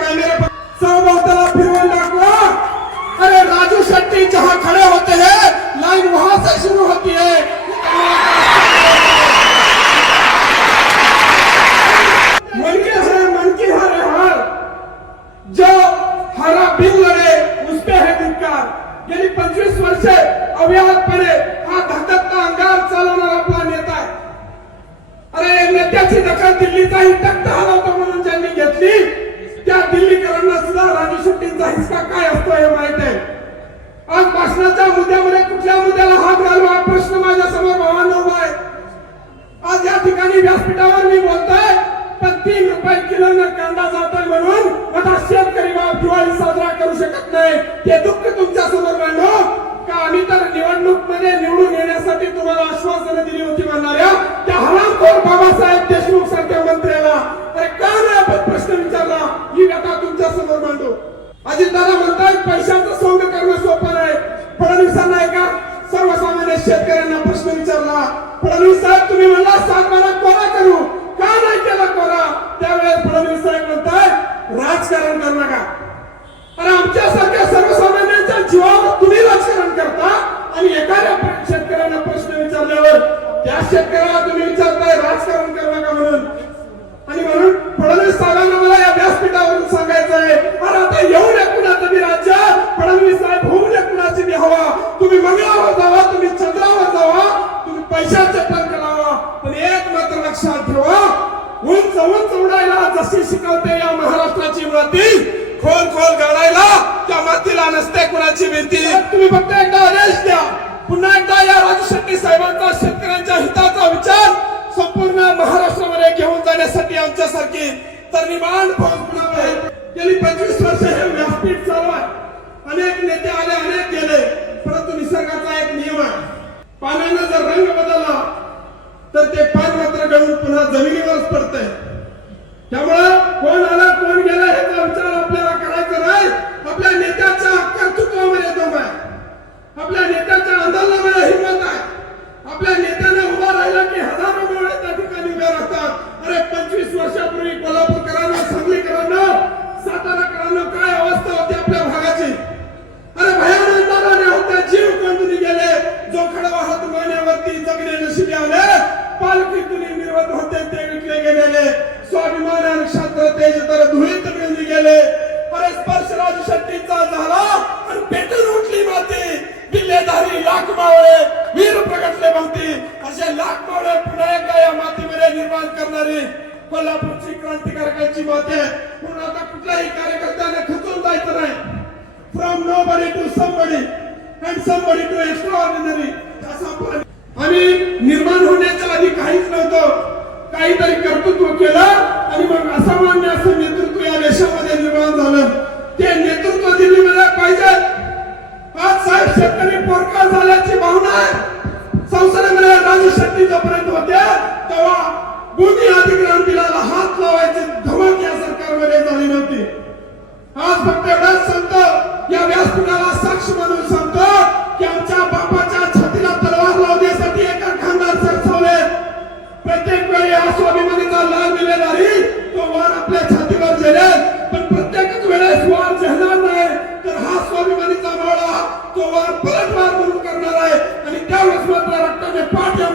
कैमरे पर अरे राजू शेट्टी जहाँ खड़े होते हैं, लाइन वहाँ से शुरू होती है। मन के है मन की हर हार। जो हरा बिल लड़े, उस पर है धिक्कार। गेली पंचवीस वर्षे अव्याहतपणे हा धाकधकता अंगार चालवणारा आपला नेता अरे नेत्याची दखल दिल्लीचाही टक्कर हिसका काय असतो हे माहीत आहे? आज भाषणाच्या मुद्द्यामध्ये कुठल्या मुद्द्याला हात घालू हा प्रश्न माझ्यासमोर भावांना उभा आहे. आज या ठिकाणी व्यासपीठावर मी बोलतोय पण तीन रुपये किलो न कांदा जातोय म्हणून आता शेतकरी बाप दिवाळी साजरा करू शकत नाही. ते दुःख तुमच्यासमोर मांडो. का आम्ही तर निवडणूकमध्ये निवडून येण्यासाठी तुम्हाला आश्वासनं दिली होती म्हणणाऱ्या त्या हरामखोर बाबासाहेब देशमुख सारख्या मंत्र्याला. अरे का नाही आपण प्रश्न विचारला? ही व्यथा तुमच्यासमोर मांडू. अजितदादा म्हणतात पैशाचं सोंग करणं सोपं आहे फडणवीसांना एका सर्वसामान्य शेतकऱ्यांना प्रश्न विचारला. फडणवीस साहेब तुम्ही म्हणला सातबारा कोरा करू. का नाही केला कोरा? त्यावेळेस फडणवीस साहेब म्हणतात राजकारण करू नका. अरे आमच्यासारख्या सर्वसामान्यांच्या जीवावर तुम्ही राजकारण करता? आणि एखाद्या शेतकऱ्यांना प्रश्न विचारल्यावर त्या शेतकऱ्याला तुम्ही विचारताय राजकारण करू नका म्हणून. उंच उंच उडायला जशी शिकवते या महाराष्ट्राची माती खोल खोल गाडायला त्या मातीला नसते कुणाची भीती. तुम्ही फक्त एकदा आदेश द्या. पुन्हा एकदा या राजू शेट्टी साहेबांचा शेतकऱ्यांच्या हिताचा विचार संपूर्ण महाराष्ट्रामध्ये घेऊन जाण्यासाठी आमच्यासारखी तर फौज पुन्हा आहे. गेली पंचवीस वर्ष हे व्यासपीठ चालू आहे. अनेक नेते आले अनेक गेले परंतु निसर्गाचा एक नियम आहे. पाण्यानं जर रंग बदलला तर ते पान मात्र गळून पुन्हा जमिनीवरच पडत. त्यामुळं कोण आला कोण गेला ह्याचा विचार आपल्याला करायचा नाही. आपल्या नेत्याच्या कर्तृत्वामध्ये दम आहे. आपल्या नेत्याच्या आंदोलनामध्ये हिंमत आहे. आपल्या नेत्याने उभा राहिला की हजारो मुळे त्या ठिकाणी उभ्या राहतात. अरे पंचवीस वर्षापूर्वी कोल्हापूरकरांना सांगलीकरांना साताराकरांना काय अवस्था होती आपल्या भागाची? अरे भयानक अंधाराने होते. जीव कोंडून गेले. जो खडवा हात मान्यावरती जगणे नशिबी आले पालखीतून निर्वत होते ते विकले गेलेले. स्वाभिमानाने क्षात्र तेज तर धुळीत मिळून गेले परस्पर स्पर्श राजू शेट्टींचा झाला आणि पेटून उठली माती. किल्लेधारी लाख मावळे वीर प्रगटले माती. असे लाख मावळे पुन्हा एकदा या मातीमध्ये निर्माण करणारी कोल्हापूरची क्रांतिकारकांची माती आहे. म्हणून आता कुठल्याही कार्यकर्त्याने खचून जायचं नाही. From nobody to somebody and somebody to extraordinary असं आम्ही निर्माण होण्याच्या आधी काहीच नव्हतं. काहीतरी कर्तृत्व केलं आणि मग असामान्य असं नेतृत्व या देशामध्ये निर्माण झालं. ते नेतृत्व दिल्लीमध्ये पाहिजे. आज साहेब शेतकरी पोरका झाल्याची भावना आहे संसदेमध्ये राजू शेट्टी जोपर्यंत होते तेव्हा भूमी अधिक्रांतीला हात लावायची धमक या सरकारमध्ये झाली नव्हती. आज फक्त एवढाच संत या व्यासपीठाला साक्ष म्हणून स्वाभिमानीचा लाल मिळेलाही तो वार आपल्या छातीवर झेले पण प्रत्येकच वेळेस वार झेलणार नाही. तर हा स्वाभिमानीचा मावळा तो वार परत वार म्हणून करणार आहे. आणि त्यावेळेस मात्र रक्ताने पाठ या